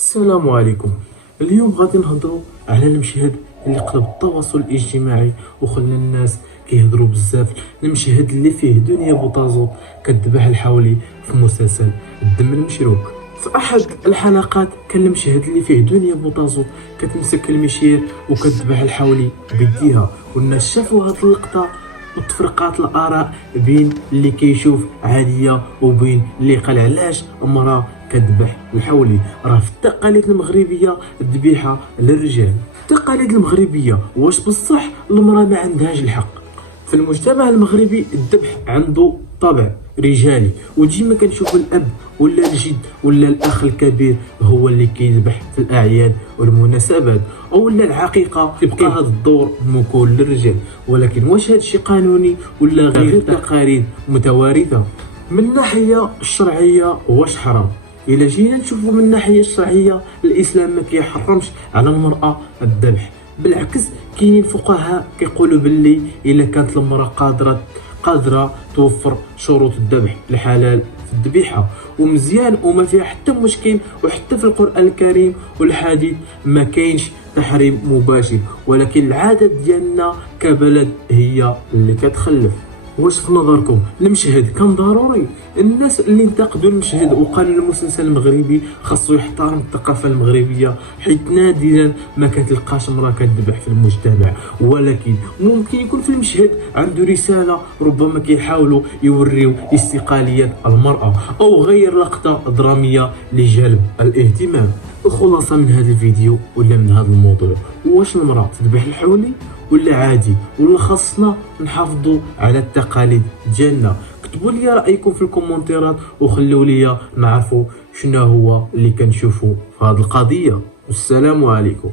السلام عليكم. اليوم غادي نهضروا على المشهد اللي قلب التواصل الاجتماعي وخلى الناس كيهضروا بزاف. المشهد اللي فيه دنيا بوطازوط كتذبح الحولي في مسلسل الدم المشروك. في احد الحلقات كان المشهد اللي فيه دنيا بوطازوط كتمسك المشير وكتذبح الحولي بيديها، والناس شافوا هاد اللقطه وتفرقات الاراء بين اللي كيشوف عاديه وبين اللي قال علاش امراه كذبح الحولي. راه في التقاليد المغربيه الذبيحه للرجال. التقاليد المغربيه واش بصح المراه ما عندهاش الحق؟ في المجتمع المغربي الذبح عنده طابع رجالي، وديما كنشوف الاب ولا الجد ولا الاخ الكبير هو اللي كيذبح في الاعياد والمناسبات، او ولا العقيقه تبقى هذا الدور مكون للرجال. ولكن واش هذا الشيء قانوني ولا غير تقاليد متوارثه؟ من الناحيه الشرعيه واش حرام؟ إلا جينا نشوفوا من الناحية الشرعية الإسلام ما كيحرمش على المرأة الذبح، بالعكس كاينين فقهاء كيقولوا باللي إلا كانت المرأة قادرة توفر شروط الذبح الحلال في الذبيحة ومزيان وما فيها حتى مشكل، وحتى في القرآن الكريم والحديث ما كاينش تحريم مباشر، ولكن العادة ديالنا كبلد هي اللي كتخلف. واش في نظركم المشهد كان ضروري؟ الناس اللي انتقدوا المشهد وقالوا المسلسل المغربي خاصو يحترم الثقافه المغربيه، حيت نادرا ما كتلقاش امراه كتذبح في المجتمع، ولكن ممكن يكون في المشهد عنده رساله، ربما كيحاولوا يوريو استقاليه المراه او غير لقطه دراميه لجلب الاهتمام. الخلاصه من هذا الفيديو ولا من هذا الموضوع، واش المراه تذبح الحولي ولا عادي، ولا خاصنا نحافظوا على التقاليد ديالنا؟ كتبوا لي رايكم في الكومنتيرات وخلوا لي نعرفوا شنو هو اللي كنشوفوا في هذه القضيه. والسلام عليكم.